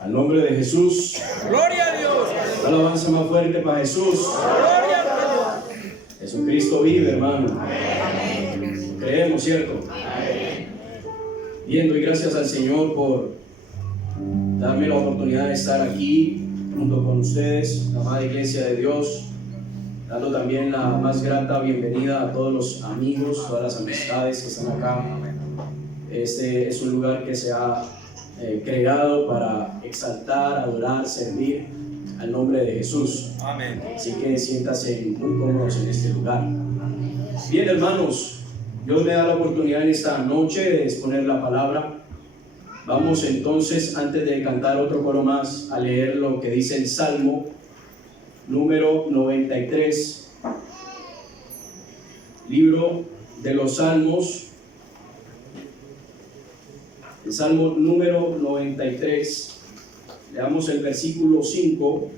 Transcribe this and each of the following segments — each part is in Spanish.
Al nombre de Jesús. Gloria a Dios. Alabanza más fuerte para Jesús. Gloria al Señor. Jesucristo vive, hermano. Amén. Creemos, ¿cierto? Amén. Bien, doy gracias al Señor por darme la oportunidad de estar aquí junto con ustedes, la amada Iglesia de Dios, dando también la más grata bienvenida a todos los amigos, todas las amistades que están acá. Este es un lugar que se ha creado para exaltar, adorar, servir al nombre de Jesús. Amén. Así que siéntase muy cómodos en este lugar. Bien, hermanos, Dios me da la oportunidad en esta noche de exponer la palabra. Vamos entonces, antes de cantar otro coro más, a leer lo que dice el Salmo número 93, libro de los Salmos, el Salmo número 93, leamos el versículo 5.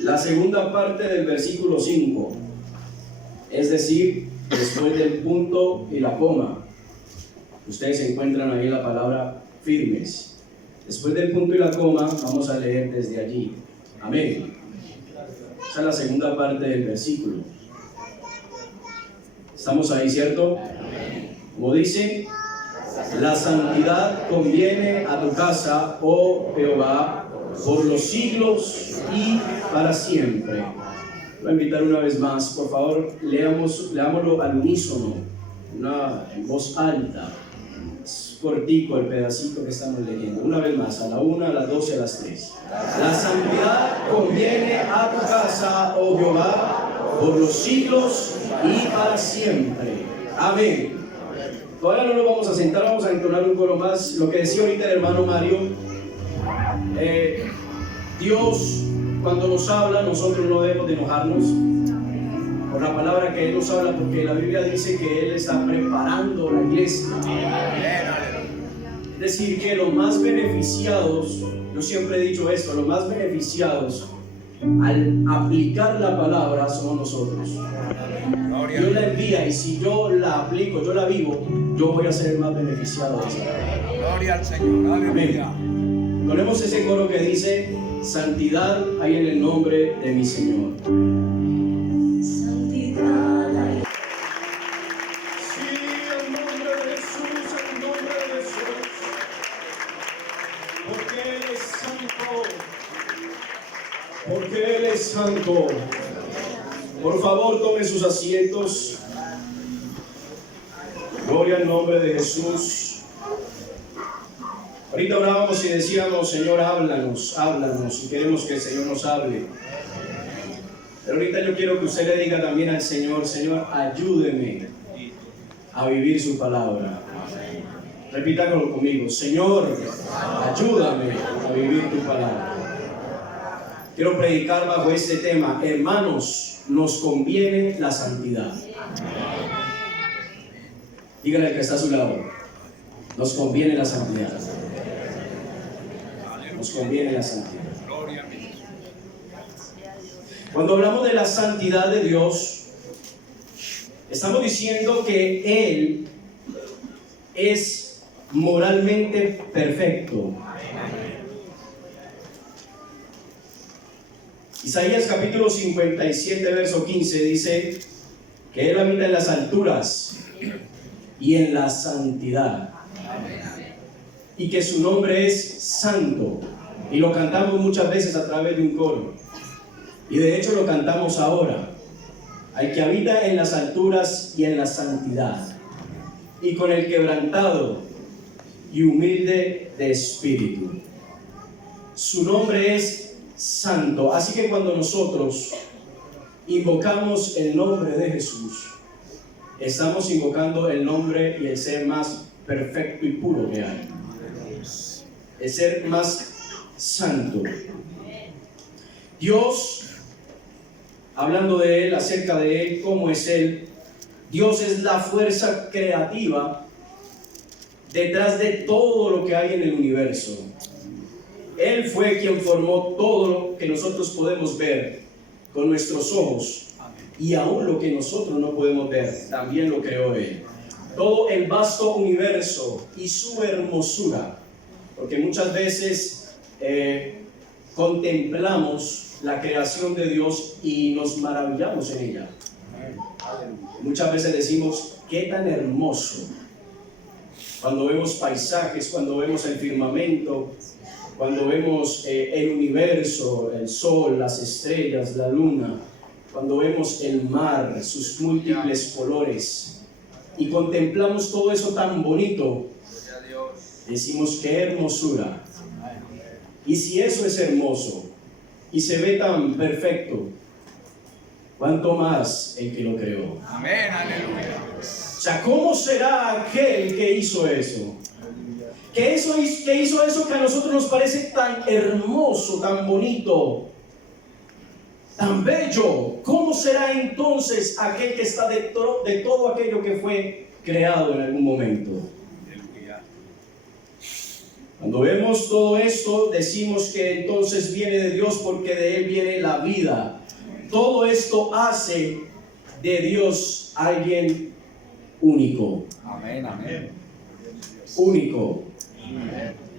La segunda parte del versículo 5, es decir, después del punto y la coma. Ustedes encuentran ahí la palabra firmes. Después del punto y la coma, vamos a leer desde allí. Amén. Esa es la segunda parte del versículo. ¿Estamos ahí, cierto? Como dice, la santidad conviene a tu casa, oh Jehová, por los siglos y para siempre. Voy a invitar una vez más, por favor, leámoslo al unísono, en voz alta. Es cortico el pedacito que estamos leyendo. Una vez más, a la 1, a las 2 y a las 3. La santidad conviene a tu casa, oh Jehová, por los siglos y para siempre. Amén. Todavía no nos vamos a sentar, vamos a entonar un coro más. Lo que decía ahorita el hermano Mario, Dios, cuando nos habla, nosotros no debemos de enojarnos por la palabra que Él nos habla, porque la Biblia dice que Él está preparando la iglesia. Es decir, que los más beneficiados, yo siempre he dicho esto, los más beneficiados al aplicar la palabra somos nosotros. Dios la envía y si yo la aplico, yo la vivo, yo voy a ser el más beneficiado de esa palabra. Gloria al Señor. Aleluya. Ponemos ese coro que dice: santidad hay en el nombre de mi Señor. Santidad hay. Sí, en nombre de Jesús, en nombre de Jesús. Porque Él es santo. Porque Él es santo. Por favor, tomen sus asientos. Gloria al nombre de Jesús. Ahorita orábamos y decíamos: Señor, háblanos, háblanos, y queremos que el Señor nos hable. Pero ahorita yo quiero que usted le diga también al Señor: Señor, ayúdeme a vivir su palabra. Repítalo conmigo: Señor, ayúdame a vivir tu palabra. Quiero predicar bajo este tema: hermanos, nos conviene la santidad. Dígale al que está a su lado: nos conviene la santidad. Nos conviene la santidad. Cuando hablamos de la santidad de Dios, estamos diciendo que Él es moralmente perfecto. Isaías capítulo 57, verso 15 dice que Él habita en las alturas y en la santidad, y que su nombre es santo, y lo cantamos muchas veces a través de un coro, y de hecho lo cantamos ahora: al que habita en las alturas y en la santidad, y con el quebrantado y humilde de espíritu. Su nombre es santo. Así que cuando nosotros invocamos el nombre de Jesús, estamos invocando el nombre y el ser más perfecto y puro que hay, el ser más santo. Dios, hablando de Él, acerca de Él, cómo es Él, Dios es la fuerza creativa detrás de todo lo que hay en el universo. Él fue quien formó todo lo que nosotros podemos ver con nuestros ojos, y aún lo que nosotros no podemos ver, también lo creó Él. todo el vasto universo y su hermosura, porque muchas veces contemplamos la creación de Dios y nos maravillamos en ella. Muchas veces decimos, qué tan hermoso. Cuando vemos paisajes, cuando vemos el firmamento, cuando vemos el universo, el sol, las estrellas, la luna, cuando vemos el mar, sus múltiples colores, y contemplamos todo eso tan bonito, decimos, qué hermosura. Y si eso es hermoso y se ve tan perfecto, ¿cuánto más el que lo creó? Amén, aleluya. O sea, ¿cómo será aquel que hizo eso? ¿Qué hizo eso que a nosotros nos parece tan hermoso, tan bonito, tan bello? ¿Cómo será entonces aquel que está de todo aquello que fue creado en algún momento? Cuando vemos todo esto, decimos que entonces viene de Dios, porque de Él viene la vida. Todo esto hace de Dios alguien único. Amén, amén. Único.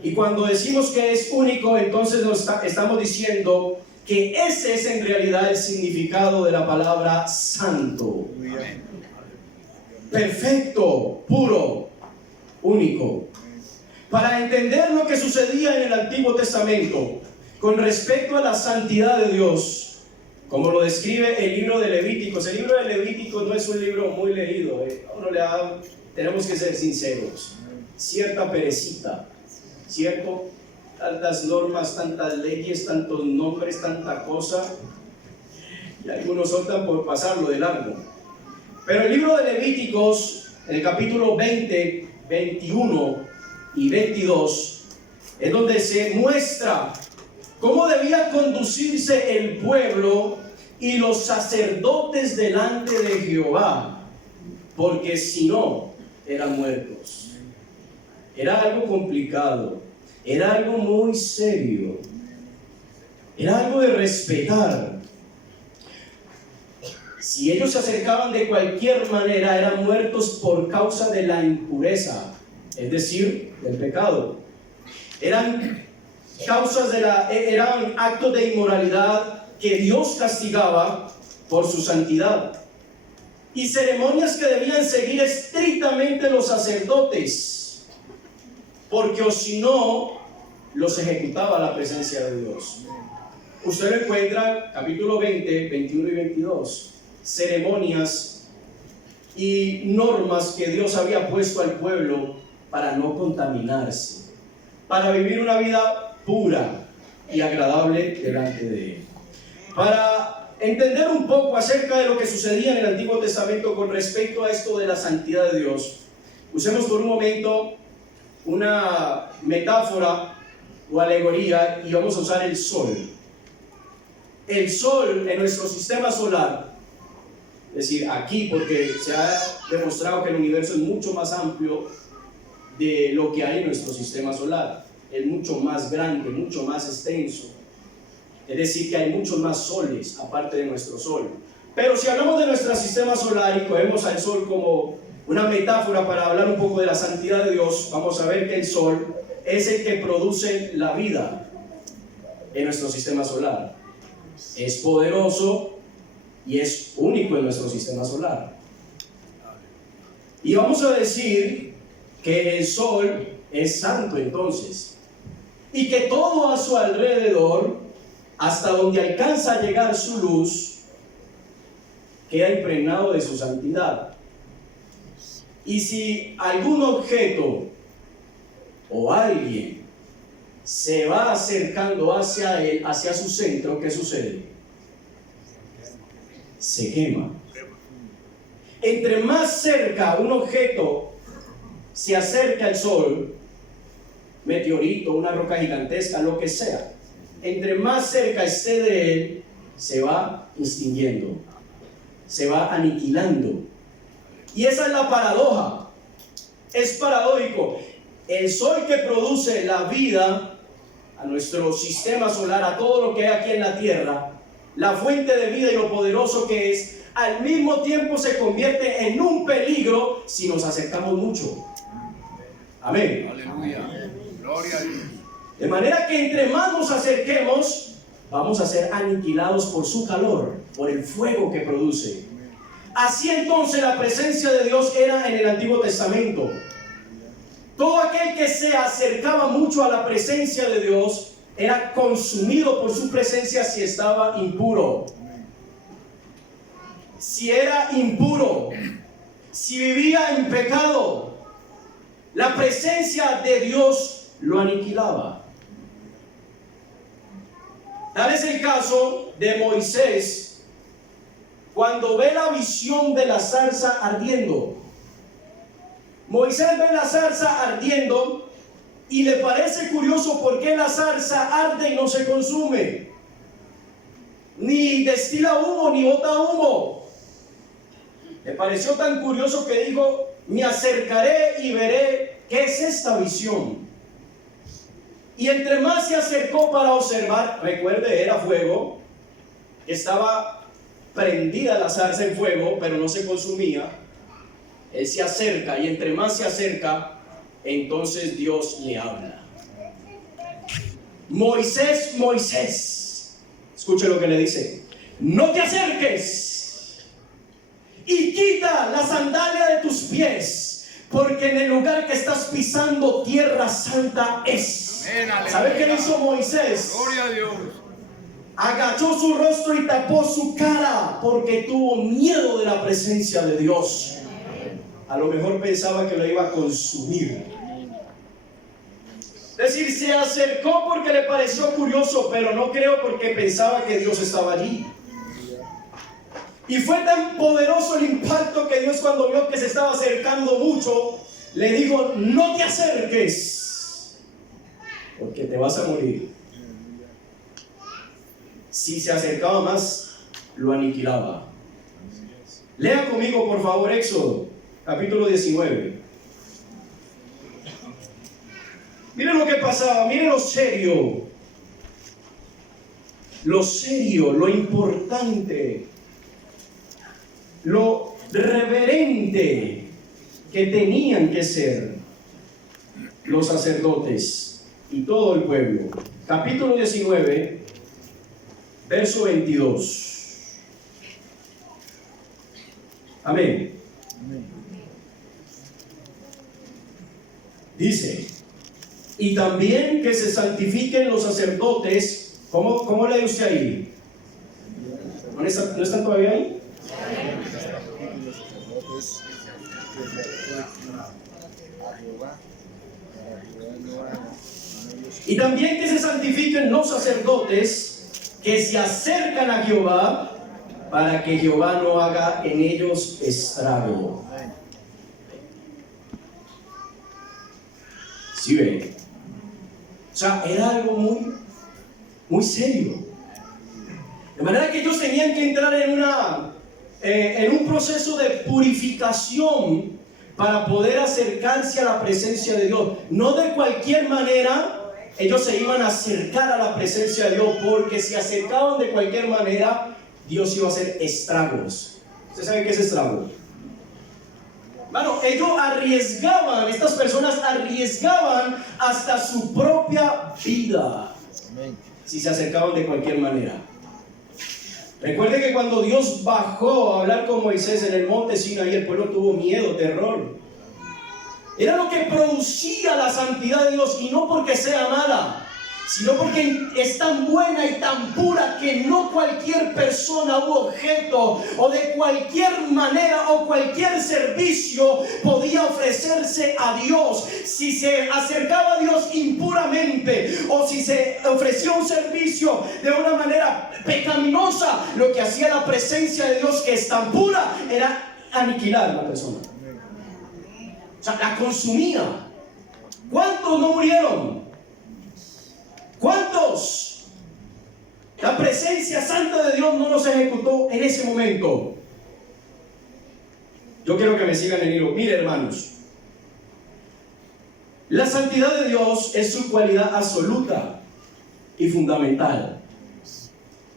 Y cuando decimos que es único, entonces estamos diciendo que ese es en realidad el significado de la palabra santo. Amén. Perfecto, puro, único. Para entender lo que sucedía en el Antiguo Testamento con respecto a la santidad de Dios, como lo describe el libro de Levíticos. El libro de Levíticos no es un libro muy leído, tenemos que ser sinceros, cierta perecita, ¿cierto? Tantas normas, tantas leyes, tantos nombres, tanta cosa, y algunos optan por pasarlo de largo. Pero el libro de Levíticos, en el capítulo 20, 21 y 22, es donde se muestra cómo debía conducirse el pueblo y los sacerdotes delante de Jehová, porque si no, eran muertos. Era algo complicado, era algo muy serio, era algo de respetar. Si ellos se acercaban de cualquier manera, eran muertos por causa de la impureza, es decir, del pecado. Eran actos de inmoralidad que Dios castigaba por su santidad, y ceremonias que debían seguir estrictamente los sacerdotes, porque o si no, los ejecutaba la presencia de Dios. Usted lo encuentra, capítulo 20, 21 y 22, ceremonias y normas que Dios había puesto al pueblo para no contaminarse, para vivir una vida pura y agradable delante de Él. Para entender un poco acerca de lo que sucedía en el Antiguo Testamento con respecto a esto de la santidad de Dios, usemos por un momento una metáfora o alegoría, y vamos a usar el sol. El sol en nuestro sistema solar, es decir, aquí, porque se ha demostrado que el universo es mucho más amplio de lo que hay en nuestro sistema solar, es mucho más grande, mucho más extenso, es decir, que hay muchos más soles aparte de nuestro sol. Pero si hablamos de nuestro sistema solar y cogemos al sol como una metáfora para hablar un poco de la santidad de Dios, vamos a ver que el sol es el que produce la vida en nuestro sistema solar. Es poderoso y es único en nuestro sistema solar. Y vamos a decir que el sol es santo entonces, y que todo a su alrededor, hasta donde alcanza a llegar su luz, queda impregnado de su santidad. Y si algún objeto o alguien se va acercando hacia él, hacia su centro, ¿qué sucede? Se quema. Entre más cerca un objeto se acerca al sol, meteorito, una roca gigantesca, lo que sea, entre más cerca esté de él, se va extinguiendo, se va aniquilando. Y esa es la paradoja. Es paradójico. El sol que produce la vida a nuestro sistema solar, a todo lo que hay aquí en la tierra, la fuente de vida y lo poderoso que es, al mismo tiempo se convierte en un peligro si nos acercamos mucho. Amén. Aleluya. Gloria a Dios. De manera que entre más nos acerquemos, vamos a ser aniquilados por su calor, por el fuego que produce. Así entonces la presencia de Dios era en el Antiguo Testamento. Todo aquel que se acercaba mucho a la presencia de Dios era consumido por su presencia si estaba impuro. Si era impuro, si vivía en pecado, la presencia de Dios lo aniquilaba. Tal es el caso de Moisés cuando ve la visión de la zarza ardiendo. Moisés ve la zarza ardiendo y le parece curioso por qué la zarza arde y no se consume, ni destila humo, ni bota humo. Le pareció tan curioso que dijo: me acercaré y veré qué es esta visión. Y entre más se acercó para observar, recuerde, era fuego, estaba prendida la zarza en fuego, pero no se consumía. Él se acerca, y entre más se acerca, entonces Dios le habla. Moisés, Moisés, escuche lo que le dice: no te acerques y quita la sandalia de tus pies, porque en el lugar que estás pisando tierra santa es. ¿Sabe qué hizo Moisés? Gloria a Dios. Agachó su rostro y tapó su cara porque tuvo miedo de la presencia de Dios. A lo mejor pensaba que lo iba a consumir. Es decir, se acercó porque le pareció curioso, pero no creo porque pensaba que Dios estaba allí. Y fue tan poderoso el impacto que Dios, cuando vio que se estaba acercando mucho, le dijo: no te acerques, porque te vas a morir. Si se acercaba más, lo aniquilaba. Lea conmigo, por favor, Éxodo, capítulo 19. Mire lo que pasaba, mire lo serio, lo importante, lo reverente que tenían que ser los sacerdotes y todo el pueblo. Capítulo 19, verso 22. Amén. Dice: y también que se santifiquen los sacerdotes. ¿Cómo lee usted ahí? ¿No están todavía ahí? Y también que se santifiquen los sacerdotes que se acercan a Jehová, para que Jehová no haga en ellos estrago. ¿Sí ven? O sea, era algo muy serio. De manera que ellos tenían que entrar en un proceso de purificación para poder acercarse a la presencia de Dios. No de cualquier manera ellos se iban a acercar a la presencia de Dios, porque si acercaban de cualquier manera, Dios iba a hacer estragos. ¿Usted sabe qué es estrago? Bueno, ellos arriesgaban, estas personas arriesgaban hasta su propia vida si se acercaban de cualquier manera. Recuerde que cuando Dios bajó a hablar con Moisés en el monte Sinaí, el pueblo tuvo miedo, terror. Era lo que producía la santidad de Dios, y no porque sea mala, sino porque es tan buena y tan pura que no cualquier persona u objeto, o de cualquier manera o cualquier servicio podía ofrecerse a Dios. Si se acercaba a Dios impuramente, o si se ofrecía un servicio de una manera pecaminosa, lo que hacía la presencia de Dios, que es tan pura, era aniquilar a la persona. O sea, la consumía. ¿Cuántos no murieron? ¿Cuántos? La presencia santa de Dios no los ejecutó en ese momento. Yo quiero que me sigan el hilo. Mire, hermanos, la santidad de Dios es su cualidad absoluta y fundamental.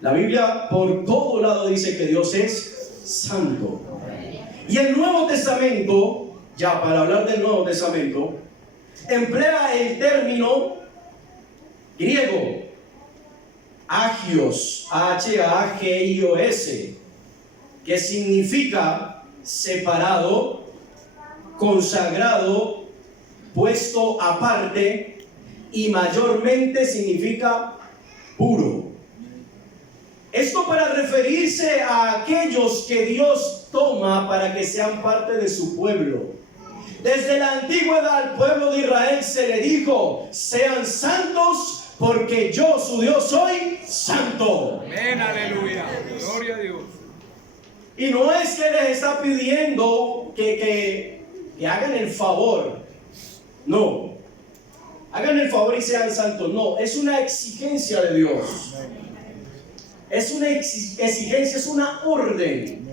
La Biblia por todo lado dice que Dios es santo. Y el Nuevo Testamento, ya para hablar del Nuevo Testamento, emplea el término griego agios, H-A-G-I-O-S, que significa separado, consagrado, puesto aparte, y mayormente significa puro. Esto para referirse a aquellos que Dios toma para que sean parte de su pueblo. Desde la antigüedad al pueblo de Israel se le dijo: sean santos porque yo, su Dios, soy santo. Amén, aleluya, gloria a Dios. Y no es que les está pidiendo que hagan el favor. No. Hagan el favor y sean santos. No, es una exigencia de Dios. Es una exigencia, es una orden.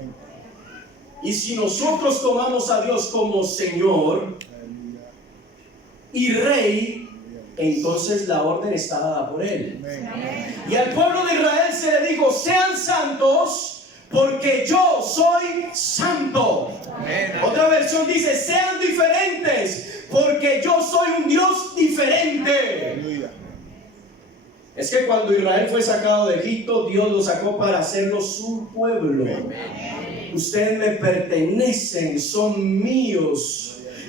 Y si nosotros tomamos a Dios como Señor y Rey, entonces la orden está dada por Él. Y al pueblo de Israel se le dijo: sean santos porque yo soy santo. Otra versión dice: sean diferentes porque yo soy un Dios diferente. Es que cuando Israel fue sacado de Egipto, Dios lo sacó para hacerlo su pueblo. Ustedes me pertenecen, son míos.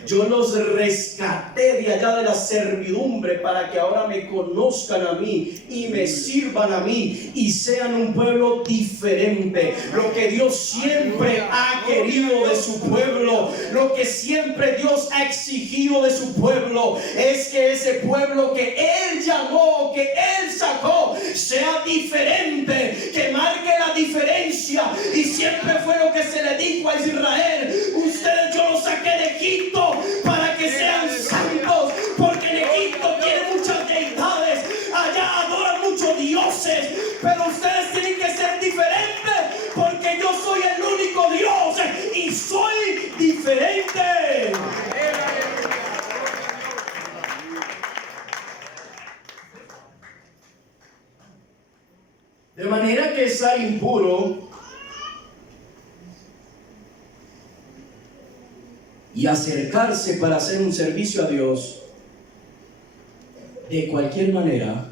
Yo los rescaté de allá de la servidumbre para que ahora me conozcan a mí y me sirvan a mí y sean un pueblo diferente. Lo que Dios siempre ha querido de su pueblo, lo que siempre Dios ha exigido de su pueblo, es que ese pueblo que Él llamó, que Él sacó, sea diferente, que marque la diferencia. Y siempre fue lo que se le dijo a Israel: ustedes, yo los saqué de Egipto para que sean santos, porque en Egipto tienen muchas deidades, allá adoran muchos dioses, pero ustedes tienen que ser diferentes, porque yo soy el único Dios y soy diferente. De manera que estar impuro y acercarse para hacer un servicio a Dios de cualquier manera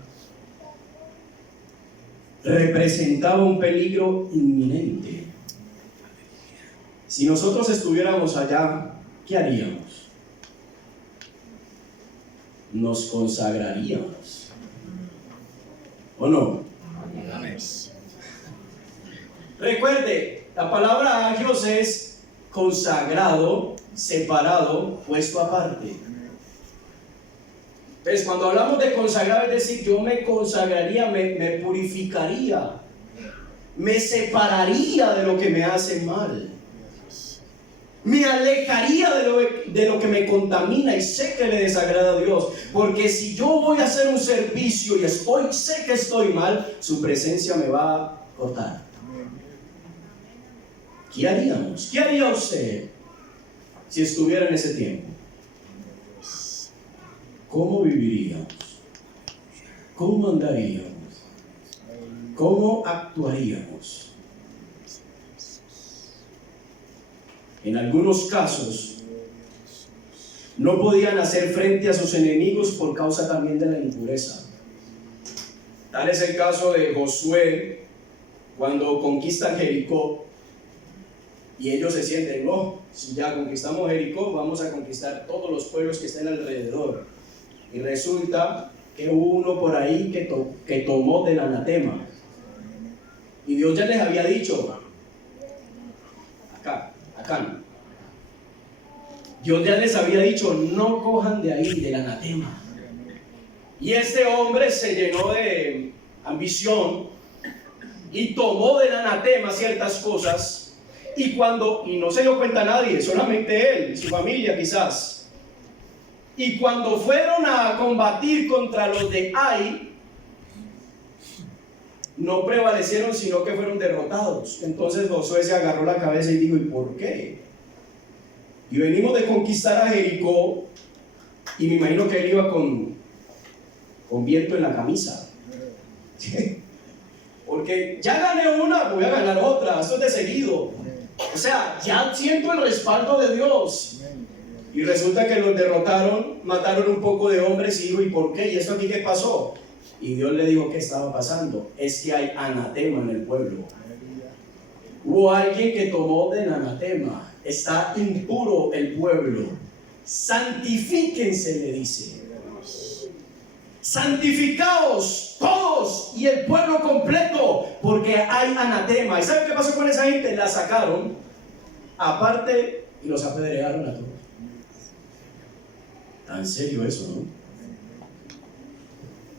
representaba un peligro inminente. Si nosotros estuviéramos allá, ¿qué haríamos? Nos consagraríamos, ¿o no? Recuerde, la palabra agios es consagrado, separado, puesto aparte. Entonces, cuando hablamos de consagrar, es decir, yo me consagraría, me purificaría, me separaría de lo que me hace mal, me alejaría de lo que me contamina y sé que le desagrada a Dios. Porque si yo voy a hacer un servicio y sé que estoy mal, su presencia me va a cortar. ¿Qué haríamos? ¿Qué haría usted si estuviera en ese tiempo? ¿Cómo viviríamos? ¿Cómo andaríamos? ¿Cómo actuaríamos? En algunos casos no podían hacer frente a sus enemigos por causa también de la impureza. Tal es el caso de Josué cuando conquistan Jericó. Y ellos se sienten: no, si ya conquistamos Jericó, vamos a conquistar todos los pueblos que estén alrededor. Y resulta que hubo uno por ahí que tomó del anatema. Y Dios ya les había dicho: acá no. Dios ya les había dicho: no cojan de ahí, del anatema. Y este hombre se llenó de ambición y tomó del anatema ciertas cosas. Y no se dio cuenta nadie, solamente él, su familia quizás. Y cuando fueron a combatir contra los de Ai, no prevalecieron, sino que fueron derrotados. Entonces Josué se agarró la cabeza y dijo: ¿y por qué? Y venimos de conquistar a Jericó, y me imagino que él iba con viento en la camisa. Porque ya gané una, voy a ganar otra, esto es de seguido. O sea, ya siento el respaldo de Dios. Y resulta que los derrotaron, mataron un poco de hombres y digo, ¿y por qué? ¿Y esto aquí qué pasó? Y Dios le dijo, ¿qué estaba pasando? Es que hay anatema en el pueblo. Hubo alguien que tomó del anatema. Está impuro el pueblo. Santifíquense, le dice. Santificaos todos y el pueblo completo, porque hay anatema. ¿Y saben qué pasó con esa gente? La sacaron aparte y los apedrearon a todos. Tan serio eso, ¿no?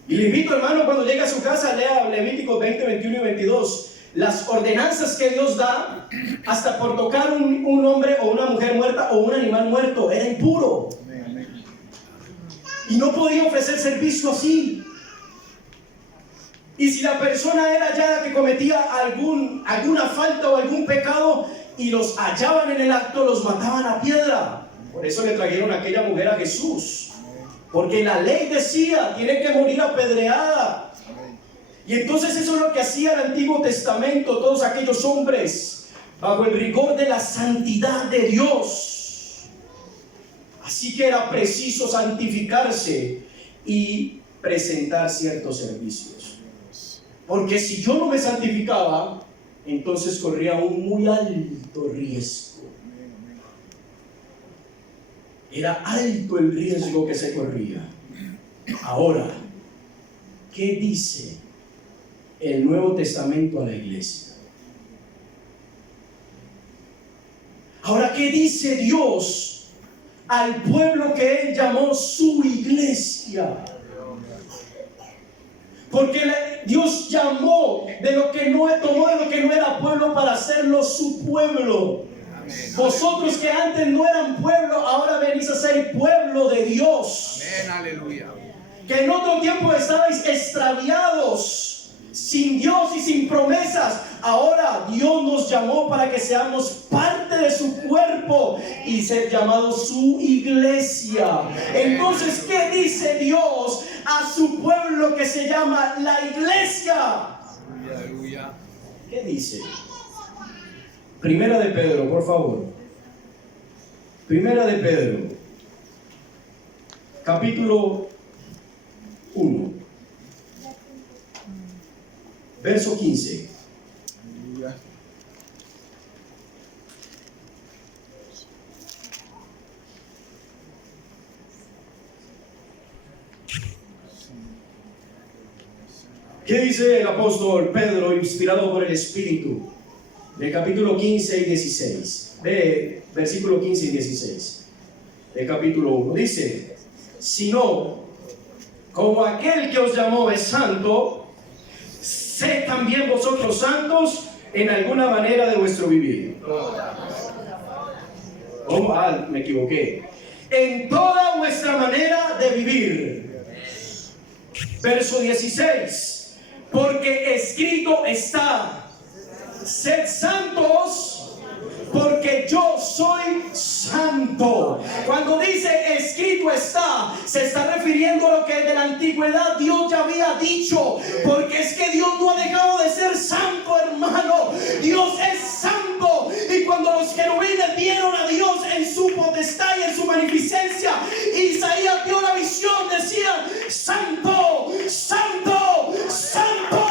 Y le invito, hermano, cuando llegue a su casa, lea Levíticos 20, 21 y 22. Las ordenanzas que Dios da, hasta por tocar un hombre o una mujer muerta o un animal muerto, era impuro. Y no podía ofrecer servicio así. Y si la persona era hallada que cometía alguna falta o algún pecado y los hallaban en el acto, los mataban a piedra. Por eso le trajeron a aquella mujer a Jesús. Porque la ley decía, tiene que morir apedreada. Y entonces eso es lo que hacía el Antiguo Testamento, todos aquellos hombres, bajo el rigor de la santidad de Dios. Así que era preciso santificarse y presentar ciertos servicios. Porque si yo no me santificaba, entonces corría un muy alto riesgo. Era alto el riesgo que se corría. Ahora, ¿qué dice el Nuevo Testamento a la iglesia? Ahora, ¿qué dice Dios al pueblo que Él llamó su iglesia? Porque Dios llamó de lo que no tomó de lo que no era pueblo para hacerlo su pueblo. Vosotros que antes no eran pueblo, ahora venís a ser pueblo de Dios. Amén, aleluya. Que en otro tiempo estabais extraviados, sin Dios y sin promesas. Ahora Dios nos llamó para que seamos parte de su cuerpo y ser llamados su iglesia. Entonces, ¿qué dice Dios a su pueblo que se llama la iglesia? Aleluya. ¿Qué dice? Primera de Pedro, por favor. Primera de Pedro, capítulo 1, verso 15. ¿Qué dice el apóstol Pedro, inspirado por el Espíritu? Del capítulo 15 y 16. De versículo 15 y 16. Del capítulo 1. Dice: sino, como aquel que os llamó es santo, sed también vosotros santos en alguna manera de vuestro vivir. Oh, me equivoqué. En toda vuestra manera de vivir. Verso 16. Porque escrito está: sed santos, porque yo soy santo. Cuando dice escrito está, se está refiriendo a lo que desde la antigüedad Dios ya había dicho. Porque es que Dios no ha dejado de ser santo, hermano. Dios es santo. Y cuando los querubines vieron a Dios en su potestad y en su magnificencia, Isaías vio la visión, decía: santo, santo, santo.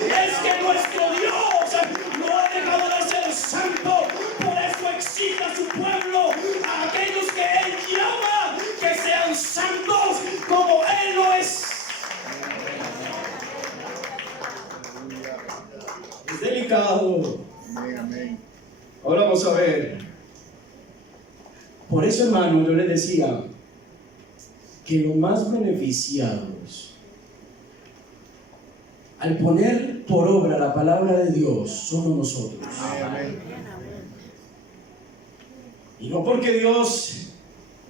Es que nuestro Dios no ha dejado de ser santo. Por eso exige a su pueblo, a aquellos que Él llama, que sean santos como Él lo es. Es delicado. Ahora vamos a ver. Por eso, hermano, yo les decía que los más beneficiados al poner por obra la palabra de Dios somos nosotros. Amén. Y no porque Dios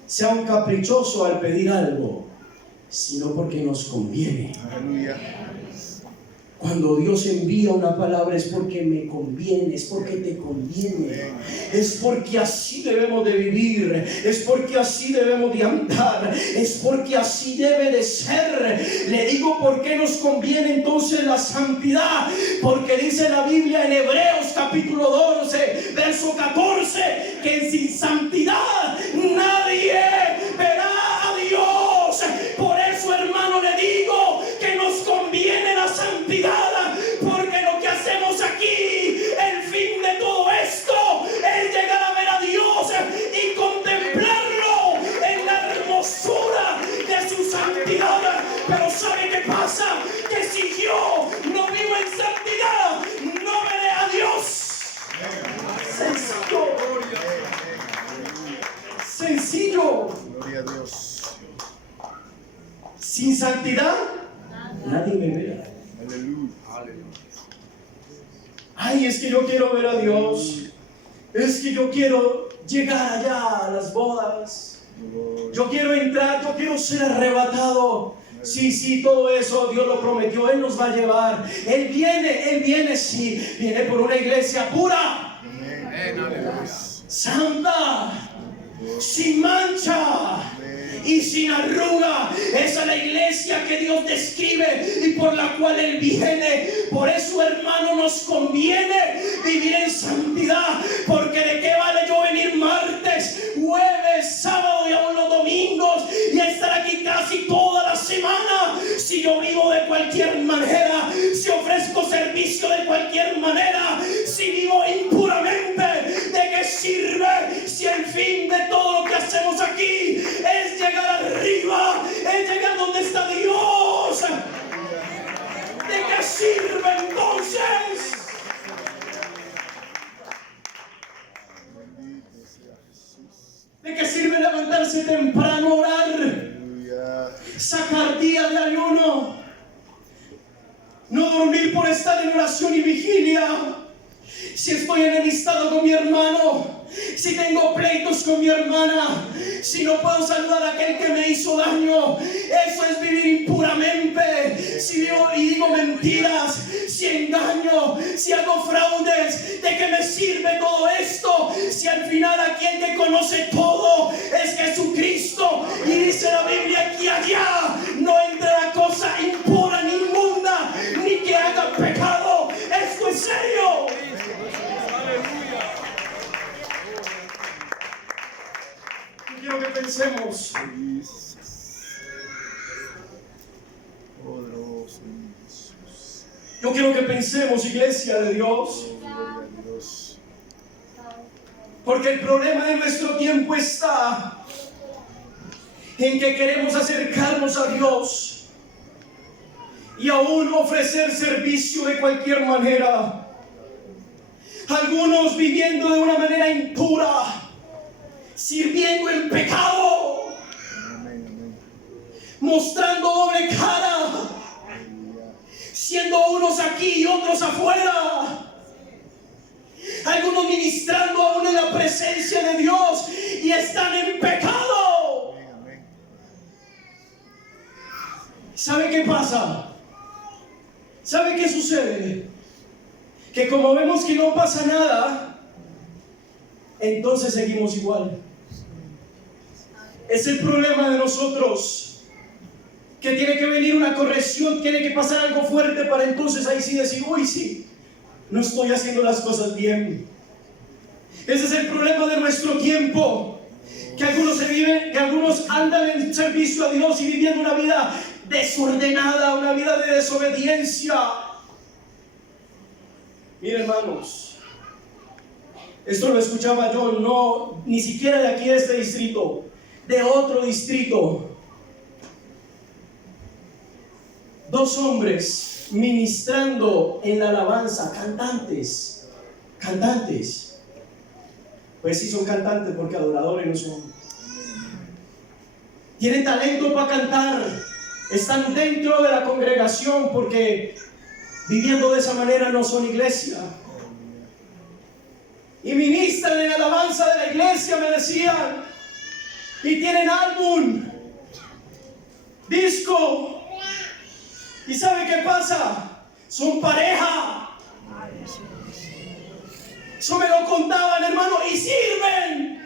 sea un caprichoso al pedir algo, sino porque nos conviene. Aleluya. Cuando Dios envía una palabra es porque me conviene, es porque te conviene, es porque así debemos de vivir, es porque así debemos de andar, es porque así debe de ser. Le digo por qué nos conviene entonces la santidad, porque dice la Biblia en Hebreos capítulo 12, verso 14, que sin santidad nadie verá a Dios. Por eso, hermano, le digo que nos conviene la santidad, porque lo que hacemos aquí, el fin de todo esto es llegar a ver a Dios y contemplarlo en la hermosura de su santidad. Pero ¿sabe qué pasa? Que si yo no vivo en santidad, no veré a Dios. Sencillo. Sencillo. Gloria a Dios. Sin santidad nadie me verá. Aleluya. Ay, es que yo quiero ver a Dios. Es que yo quiero llegar allá a las bodas. Yo quiero entrar, yo quiero ser arrebatado. Sí, todo eso Dios lo prometió. Él nos va a llevar. Él viene, sí. Viene por una iglesia pura, santa, sin mancha y sin arruga. Esa es la iglesia que Dios describe y por la cual Él viene. Por eso, hermano, nos conviene vivir en santidad, porque de qué vale yo venir martes, jueves, sábado y aún los domingos y estar aquí casi toda la semana si yo vivo de cualquier manera, si ofrezco servicio de cualquier manera, si vivo impuramente. ¿De qué sirve si el fin de todo lo que hacemos aquí es llegar arriba, es llegar donde está Dios? ¿De qué sirve entonces? ¿De qué sirve levantarse temprano, orar, sacar día de ayuno, no dormir por estar en oración y vigilia, si estoy enemistado con mi hermano, si tengo pleitos con mi hermana, si no puedo saludar a aquel que me hizo daño? Eso es vivir impuramente. Si vivo y digo mentiras, si engaño, si hago fraudes, ¿de qué me sirve todo esto? Si al final aquí el que conoce todo es Jesucristo, y dice la Biblia que allá no entra cosa impura ni inmunda, ni que haga pecado. Esto es serio. Quiero que pensemos. Yo quiero que pensemos, iglesia de Dios. Porque el problema de nuestro tiempo está en que queremos acercarnos a Dios y aún ofrecer servicio de cualquier manera. Algunos viviendo de una manera impura, sirviendo en pecado, mostrando doble cara, siendo unos aquí y otros afuera. Algunos ministrando aún en la presencia de Dios y están en pecado. ¿Sabe qué pasa? ¿Sabe qué sucede? Que como vemos que no pasa nada, entonces seguimos igual. Es el problema de nosotros, que tiene que venir una corrección, tiene que pasar algo fuerte para entonces ahí sí decir, uy, sí, no estoy haciendo las cosas bien. Ese es el problema de nuestro tiempo, que algunos andan en servicio a Dios y viviendo una vida desordenada, una vida de desobediencia. Miren, hermanos, esto lo escuchaba yo, no, ni siquiera de aquí de este distrito, de otro distrito. 2 hombres ministrando en la alabanza, cantantes. Pues sí son cantantes porque adoradores no son. Tienen talento para cantar, están dentro de la congregación porque viviendo de esa manera no son iglesia. Y ministran en la alabanza de la iglesia, me decían, y tienen álbum, disco. ¿Y sabe qué pasa? Son pareja. Eso me lo contaban, hermano, y sirven.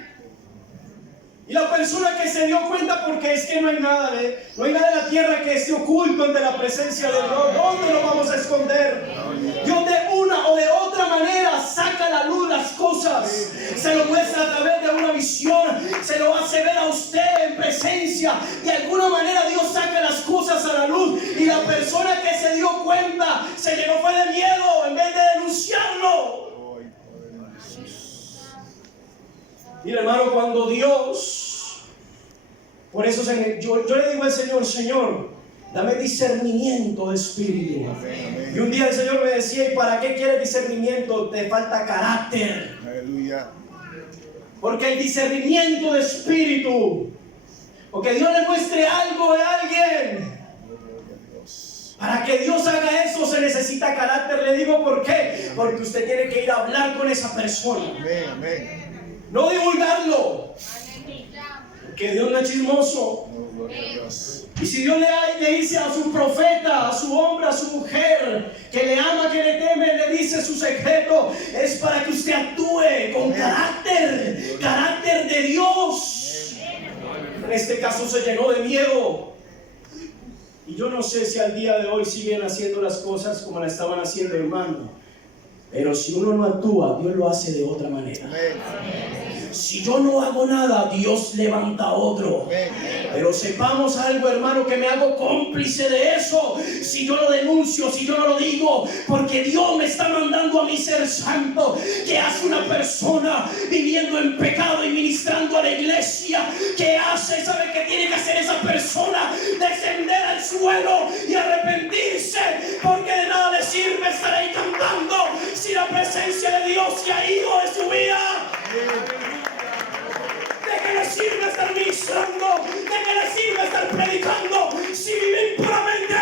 Y la persona que se dio cuenta, porque es que no hay nada en la tierra que esté oculto ante la presencia de Dios. ¿Dónde lo vamos a esconder? Yo de una o de otra manera saca a la luz las cosas. Se lo muestra a través de una visión, se lo hace ver a usted en presencia. De alguna manera Dios saca las cosas a la luz, y la persona que se dio cuenta se llenó fue de miedo en vez de denunciarlo. Mira, hermano, cuando Dios, por eso yo le digo al Señor, Señor, dame discernimiento de espíritu. Y un día el Señor me decía, ¿y para qué quieres discernimiento? Te falta carácter. Aleluya. Porque el discernimiento de espíritu, porque Dios le muestre algo de alguien, para que Dios haga eso se necesita carácter. Le digo ¿por qué? Porque usted tiene que ir a hablar con esa persona. Amén, amén. No divulgarlo, porque Dios no es chismoso. Oh, gloria a Dios. Y si Dios le dice a su profeta, a su hombre, a su mujer, que le ama, que le teme, le dice su secreto, es para que usted actúe con carácter, carácter de Dios. En este caso se llenó de miedo. Y yo no sé si al día de hoy siguen haciendo las cosas como las estaban haciendo, hermano. Pero si uno no actúa, Dios lo hace de otra manera. Si yo no hago nada, Dios levanta a otro. Pero sepamos algo, hermano, que me hago cómplice de eso. Si yo lo denuncio, si yo no lo digo, porque Dios me está mandando a mí ser santo. ¿Qué hace una persona viviendo en pecado y ministrando a la iglesia? ¿Qué hace? ¿Sabe qué tiene que hacer esa persona? Descender al suelo y arrepentirse, porque de nada le sirve estar ahí cantando si la presencia de Dios se ha ido de su vida. ¿De qué le sirve estar ministrando? ¿De qué le sirve estar predicando si vive impuramente?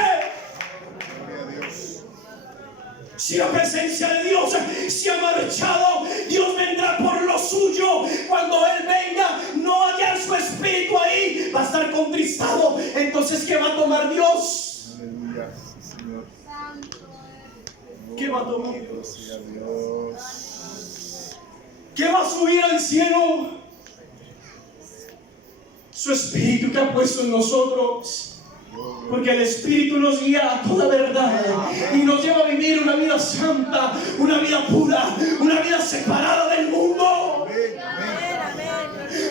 Si la presencia de Dios se ha marchado, Dios vendrá por lo suyo. Cuando Él venga, no hallar su espíritu ahí, va a estar contristado. Entonces, ¿qué va a tomar Dios? Aleluya, Señor. ¿Qué va a tomar Dios? Dios. ¿Qué va a subir al cielo? Su espíritu que ha puesto en nosotros. Porque el Espíritu nos guía a toda verdad y nos lleva a vivir una vida santa, una vida pura, una vida separada del mundo.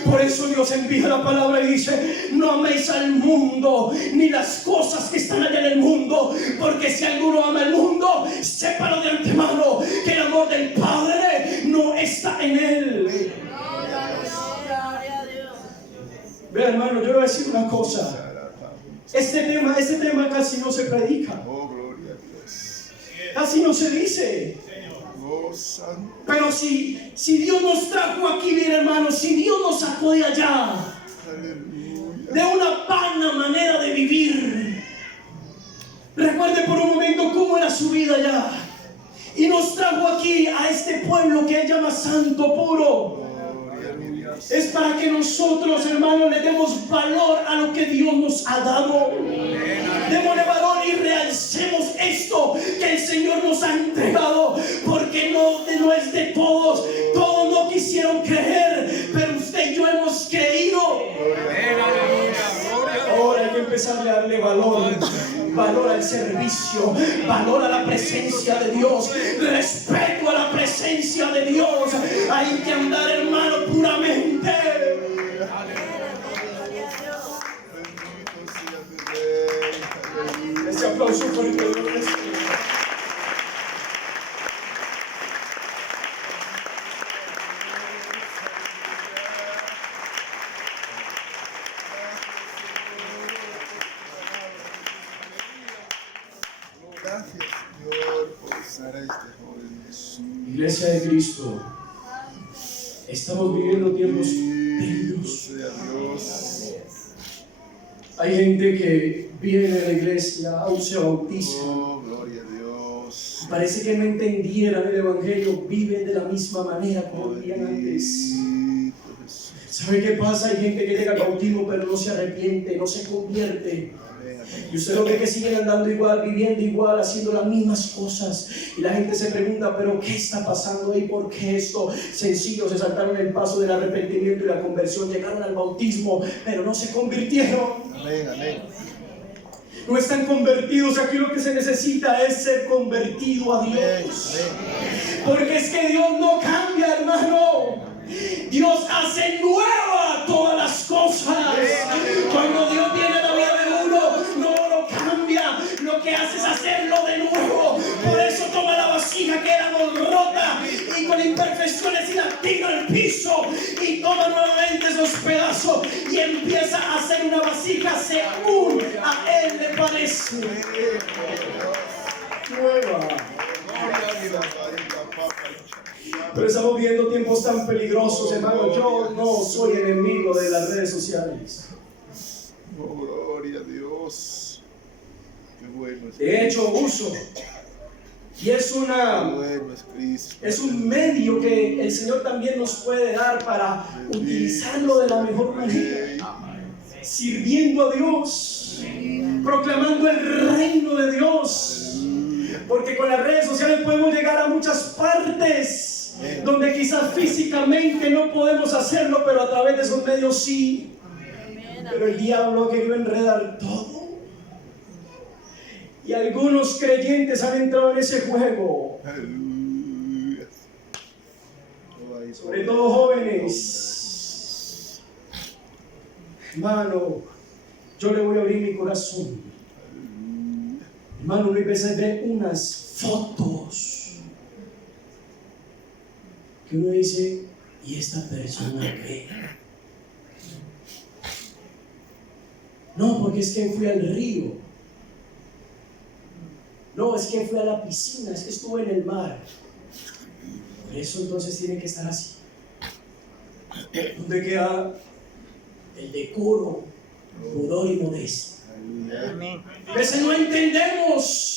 Por eso Dios envía la palabra y dice: no améis al mundo ni las cosas que están allá en el mundo, porque si alguno ama el mundo, sépalo de antemano que el amor del Padre no está en él. Vea, hermano, yo le voy a decir una cosa. Este tema casi no se predica. Oh, gloria a Dios. Casi no se dice. Oh, santo. Pero si Dios nos trajo aquí, bien, hermano, si Dios nos sacó de allá, Aleluya. de una vana manera de vivir, recuerde por un momento cómo era su vida allá, y nos trajo aquí a este pueblo que Él llama santo, puro. Es para que nosotros, hermanos, le demos valor a lo que Dios nos ha dado. Démosle valor y realcemos esto que el Señor nos ha entregado, porque no es de todos. Todos no quisieron creer, pero usted y yo hemos creído. Ahora hay que empezar a darle valor. Valor al servicio, valor a la presencia de Dios, respeto a la presencia de Dios. Hay que andar, hermano, puramente. Ese aplauso fuerte de Dios. Gracias, Señor, por usar a este joven Jesús. Iglesia de Cristo, estamos viviendo tiempos peligrosos. Gloria a Dios. Hay gente que viene a la iglesia, aún se bautiza. Oh, gloria a Dios. Parece que no entendieran el evangelio, viven de la misma manera como vivían antes. Bendito Jesús. ¿Sabe qué pasa? Hay gente que llega cautivo pero no se arrepiente, no se convierte. Y usted lo ve que siguen andando igual, viviendo igual, haciendo las mismas cosas. Y la gente se pregunta, ¿pero qué está pasando ahí? ¿Por qué esto? Sencillo, se saltaron el paso del arrepentimiento y la conversión, llegaron al bautismo, pero no se convirtieron. Amén, amén. no están convertidos. Aquí lo que se necesita es ser convertido a Dios. Porque es que Dios no cambia, hermano. Dios hace nueva todas las cosas. Cuando Dios viene a la vida de uno, no lo cambia. Lo que hace es hacerlo de nuevo. Por eso toma la vasija que era rota y con imperfecciones y la tira al piso y toma nuevamente esos pedazos y empieza a hacer una vasija según a Él le parece. Nueva. Pero estamos viviendo tiempos tan peligrosos, hermano. Yo no soy enemigo de las redes sociales. Oh, gloria a Dios. Qué bueno es De hecho, uso. Y es Qué bueno es Cristo. es un medio que el Señor también nos puede dar para utilizarlo de la mejor manera. Sirviendo a Dios, proclamando el reino de Dios. Porque con las redes sociales podemos llegar a muchas partes donde quizás físicamente no podemos hacerlo, pero a través de esos medios sí. Pero el diablo ha querido enredar todo. Y algunos creyentes han entrado en ese juego. Aleluya. Sobre todo jóvenes. Hermano, yo le voy a abrir mi corazón. Hermano, uno a veces ve unas fotos que uno dice, ¿y esta persona qué? No, porque es que fui al río. No, es que fui a la piscina, es que estuve en el mar. Por eso entonces tiene que estar así. ¿Dónde queda el decoro, pudor y modestia? A veces no entendemos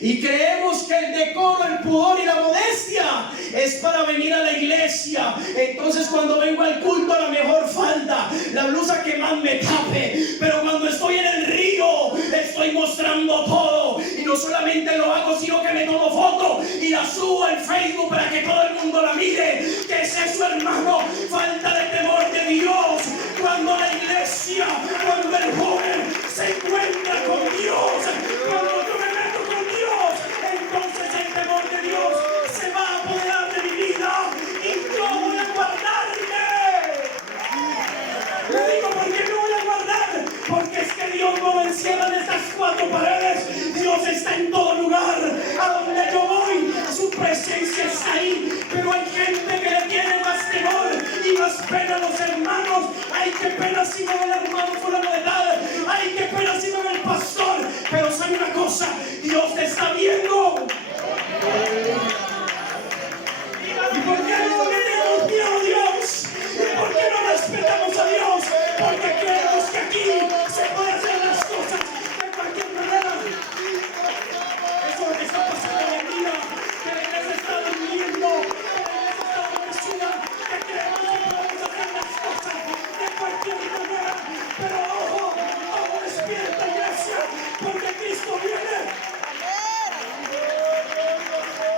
y creemos que el decoro, el pudor y la modestia es para venir a la iglesia. Entonces cuando vengo al culto, la mejor falda, la blusa que más me tape. Pero cuando estoy en el río, estoy mostrando todo. Y no solamente lo hago, sino que me tomo foto y la subo al Facebook para que todo el mundo la mire. ¿Qué es eso, hermano? Falta de temor de Dios. Cuando la iglesia, cuando el joven se encuentra con Dios, cuando yo me meto con Dios, entonces el temor de Dios se va a apoderar de mi vida y yo voy a guardarme. Le digo, ¿por qué me voy a guardar? Porque es que Dios no me encierra en estas cuatro paredes. Dios está en todo lugar. A donde yo voy, su presencia está ahí. Pero hay gente que le tiene más temor y más pena a los hermanos. Ay, qué pena si me ve el hermano fulano de tal. Ay, qué pena si me ve el pastor. Pero sabe una cosa, Dios te está viendo. ¿Y por qué no le tenemos miedo a Dios? ¿Y por qué no respetamos a Dios? Porque creemos que aquí se puede hacer las cosas de cualquier manera. Eso es lo que está pasando hoy en día. Que la iglesia está durmiendo, que la iglesia está adormecida, que creemos que podemos hacer las cosas de cualquier manera. Pero ojo, ojo, despierta, iglesia, porque Cristo viene.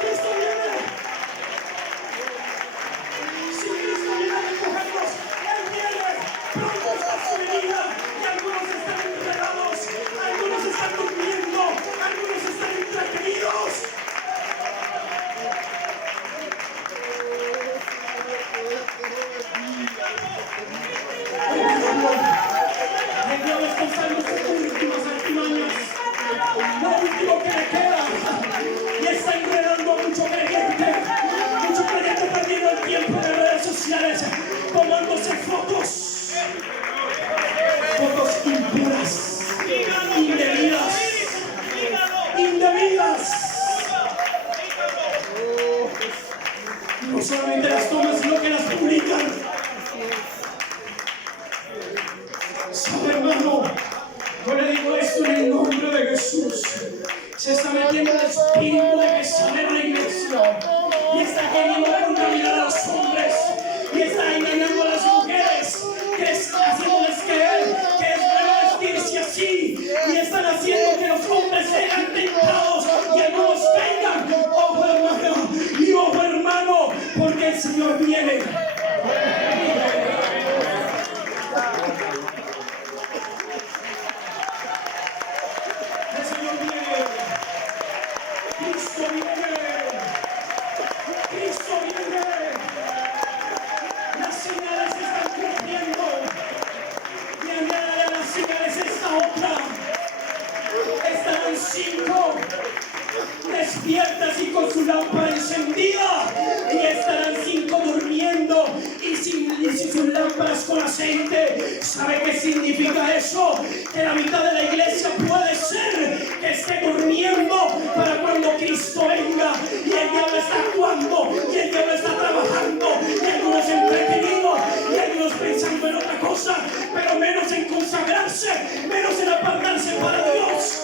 Cristo viene. Si Cristo viene a recogernos, Él viene. Pronto está su venida. Y algunos están enredados, algunos están durmiendo, algunos están entretenidos. El diablo está usando sus últimas artimañas, lo último que le queda, y está enredando a mucho creyente perdiendo el tiempo en las redes sociales, tomándose fotos impuras, indebidas. No solamente las toman, sino que las publican. ¿Sabe, hermano? Yo le digo esto en el nombre de Jesús. Se está metiendo el espíritu de Jesús en la iglesia y está queriendo contaminar a los hombres y está engañando a las mujeres, que está haciéndoles creer que es bueno vestirse así, y están haciendo que los hombres sean tentados y algunos caigan. Ojo, hermano, y ojo, hermano, porque el Señor viene. ¿Sabe qué significa eso? Que la mitad de la iglesia puede ser que esté durmiendo para cuando Cristo venga, y el diablo está actuando, y el diablo está trabajando, y algunos entretenidos, y algunos pensando en otra cosa, pero menos en consagrarse, menos en apartarse para Dios.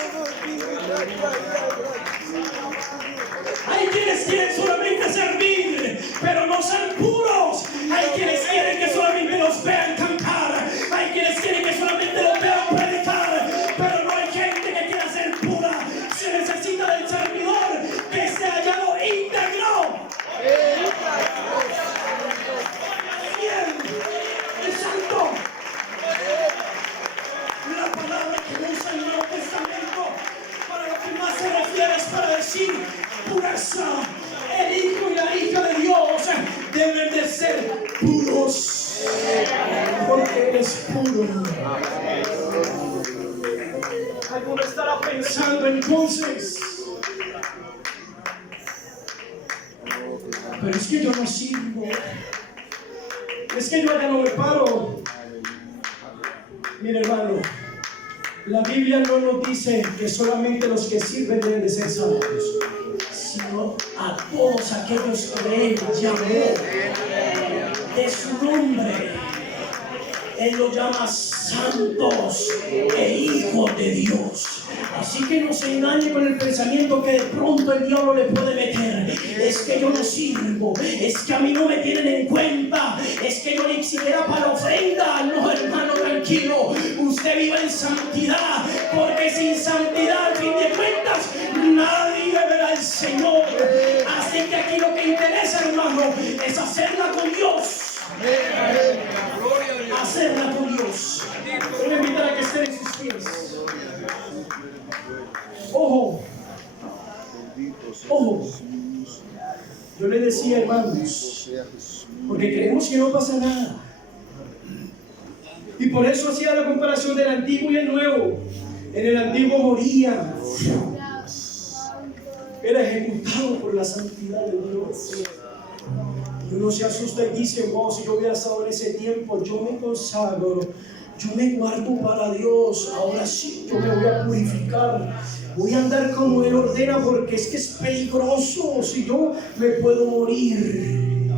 Hay quienes quieren solamente servir, pero no ser puros. Hay quienes quieren que solamente los vean cantar. Hay quienes quieren que solamente los vean predicar, pero no hay gente que quiera ser pura. Se necesita del servidor que esté hallado íntegro, fiel y santo. La palabra que usa el Nuevo Testamento para lo que más se refiere es para decir pureza. El hijo y la hija de Dios deben de ser puros, porque Él es puro. Alguno estará pensando entonces, pero es que yo no sirvo, es que yo acá no me paro. Mire, hermano, la Biblia no nos dice que solamente los que sirven deben de ser salvos, sino a todos aquellos que Él llamó de su nombre. Él los llama santos e hijos de Dios. Así que no se engañe con el pensamiento que de pronto el diablo le puede meter. Es que yo no sirvo, es que a mí no me tienen en cuenta, es que yo ni siquiera para ofrenda. No, hermano, tranquilo, usted vive en santidad, porque sin santidad, al fin de cuentas, nadie verá al Señor. Así que aquí lo que interesa, hermano, es hacerla con Dios. Hacerla con Dios. Voy a invitar a que estén en sus pies. Ojo, ojo. Yo le decía, hermanos, porque creemos que no pasa nada, y por eso hacía la comparación del antiguo y el nuevo. En el antiguo moría, era ejecutado por la santidad de Dios. Y uno se asusta y dice, wow, si yo hubiera estado en ese tiempo, yo me consagro, yo me guardo para Dios, ahora sí yo me voy a purificar, voy a andar como Él ordena, porque es que es peligroso, si yo me puedo morir.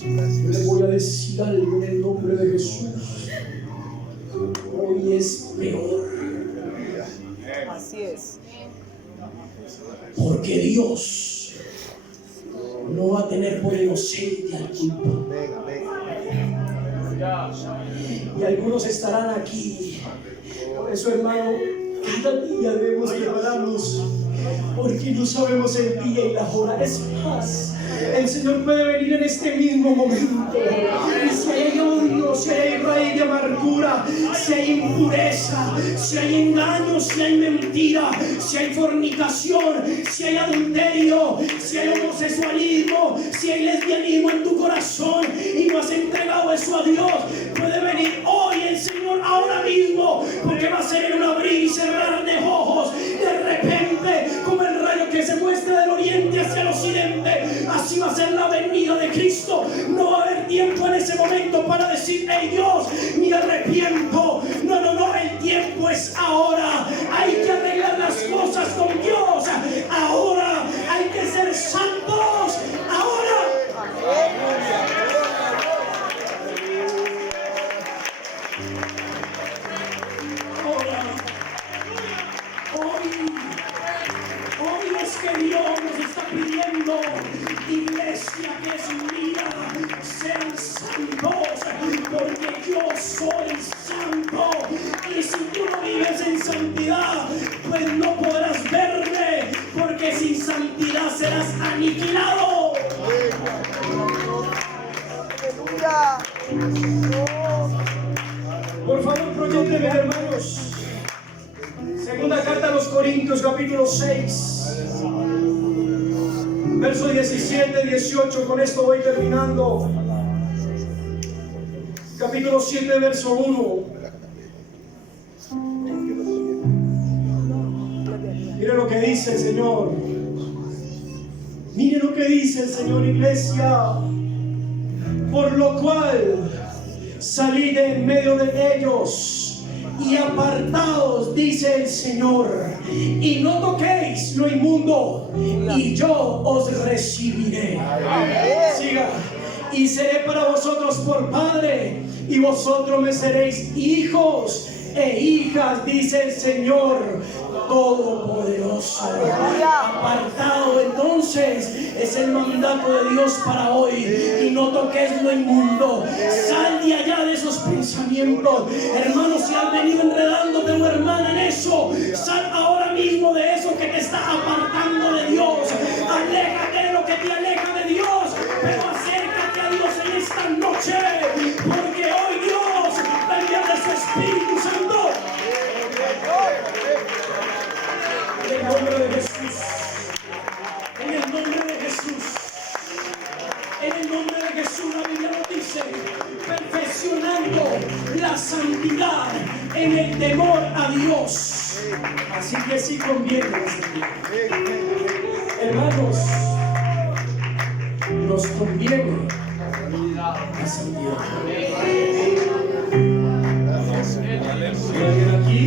Yo le voy a decir algo en el nombre de Jesús, hoy es peor. Así es. Porque Dios no va a tener por inocente al culpable. Y algunos estarán aquí. Por eso, hermano, cada día debemos prepararnos, porque no sabemos el día y la hora. Es más, el Señor puede venir en este mismo momento. Y si hay odio, si hay raíz de amargura, si hay impureza, si hay engaño, si hay mentira, si hay fornicación, si hay adulterio, si hay homosexualismo, si hay lesbianismo en tu corazón y no has entregado eso a Dios, puede venir hoy el Señor, ahora mismo, porque va a ser en un abrir y cerrar de ojos. De repente, como el rayo que se muestra del oriente hacia el occidente, así va a ser la venida de Cristo. No va a haber tiempo en ese momento para decir, hey Dios, me arrepiento. No, no, no, el tiempo es ahora. Hay que arreglar las cosas con Dios. Ahora hay que ser santos. Ahora. Hoy es que Dios nos está pidiendo, iglesia que es mía, sean santos, porque yo soy santo. Y si tú no vives en santidad, pues no podrás verme, porque sin santidad serás aniquilado. Por favor, proyéctenme, hermanos. Segunda carta a los Corintios, capítulo 6, versos 17 y 18. Con esto voy terminando. Capítulo 7, verso 1. Mire lo que dice el Señor. Mire lo que dice el Señor, iglesia. Por lo cual, salid de en medio de ellos y apartaos, dice el Señor, y no toquéis lo inmundo, y yo os recibiré. Siga. Y seré para vosotros por padre, y vosotros me seréis hijos e hijas, dice el Señor Todopoderoso. Apartado, entonces, es el mandato de Dios para hoy. Y no toques lo inmundo. Sal de allá de esos pensamientos. Hermano, si has venido enredándote o hermana en eso, sal ahora mismo de eso que te está apartando de Dios. Aléjate de lo que te aleja de Dios, pero acércate a Dios en esta noche, porque hoy Dios va a enviar de su Espíritu Santo. En el nombre de Jesús. En el nombre de Jesús. En el nombre de Jesús, la Biblia nos dice: perfeccionando la santidad en el temor a Dios. Así que sí conviene la santidad. Hermanos, nos conviene la santidad. ¿Hay alguien aquí?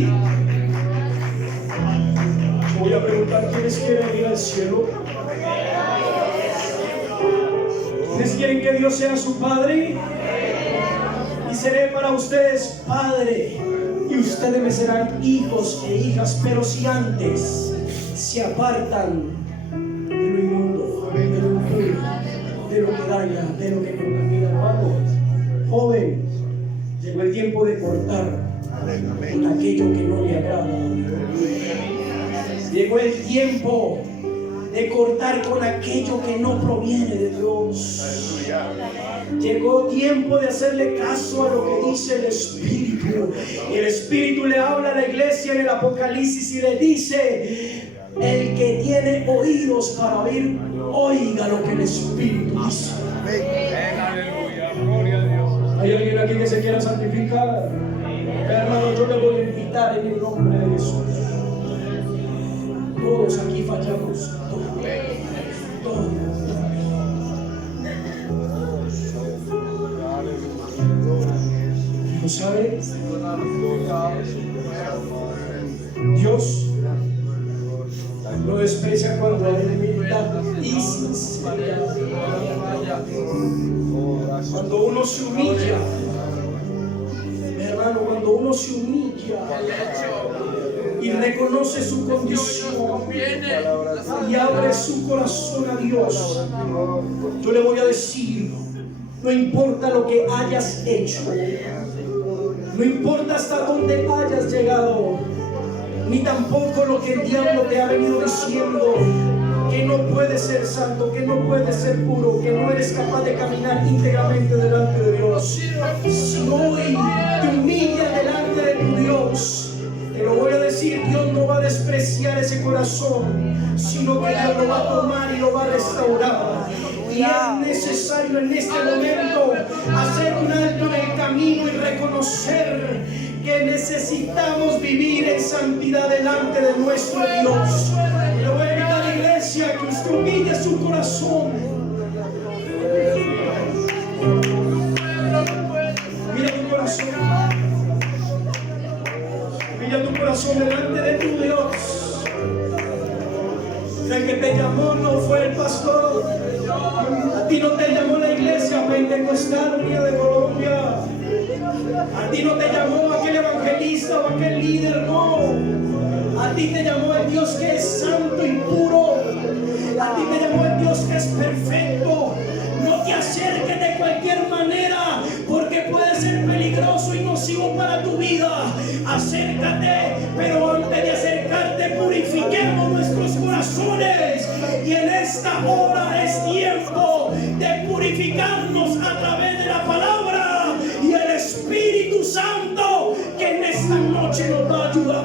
Voy a preguntar: ¿quiénes quieren ir al cielo? ¿Quiénes quieren que Dios sea su Padre? Y seré para ustedes Padre, y ustedes me serán hijos e hijas. Pero si antes se apartan de lo inmundo, de lo impuro, de lo que daña, de lo que contamina, hermano, joven, llegó el tiempo de cortar con aquello que no le agrada. Llegó el tiempo de cortar con aquello que no proviene de Dios. Llegó tiempo de hacerle caso a lo que dice el Espíritu. Y el Espíritu le habla a la iglesia en el Apocalipsis y le dice: el que tiene oídos para oír, oiga lo que el Espíritu dice. Aleluya, gloria a Dios. ¿Hay alguien aquí que se quiera santificar? Hermano, yo le voy a invitar en el nombre de Jesús. Todos aquí fallamos. Todos. ¿No sabe? Dios lo desprecia cuando hay humildad y sinceridad. Cuando uno se humilla, hermano, cuando uno se humilla y reconoce su condición y abre su corazón a Dios, yo le voy a decir: no importa lo que hayas hecho, no importa hasta dónde hayas llegado, ni tampoco lo que el diablo te ha venido diciendo, que no puedes ser santo, que no puedes ser puro, que no eres capaz de caminar íntegramente delante de Dios. Si hoy te humillas delante de tu Dios, te lo voy a decir, Dios no va a despreciar ese corazón, sino que Dios lo va a tomar y lo va a restaurar. Y es necesario en este momento hacer un alto en el camino y reconocer que necesitamos vivir en santidad delante de nuestro Dios. Le voy a invitar a la iglesia que usted humille su corazón. Mira tu corazón. Mira tu corazón delante de tu Dios. El que te llamó no fue el pastor. A ti no te llamó la iglesia pentecostal unida de Colombia. A ti no te llamó aquel evangelista o aquel líder, no. A ti te llamó el Dios que es santo y puro. A ti te llamó el Dios que es perfecto. No te acerques de cualquier manera, porque puede ser peligroso y nocivo para tu vida. Acércate, pero antes de acercarte, purifiquemos nuestros corazones. Y en esta hora es tiempo de purificarnos a través de la palabra y el Espíritu Santo, que en esta noche nos va a ayudar.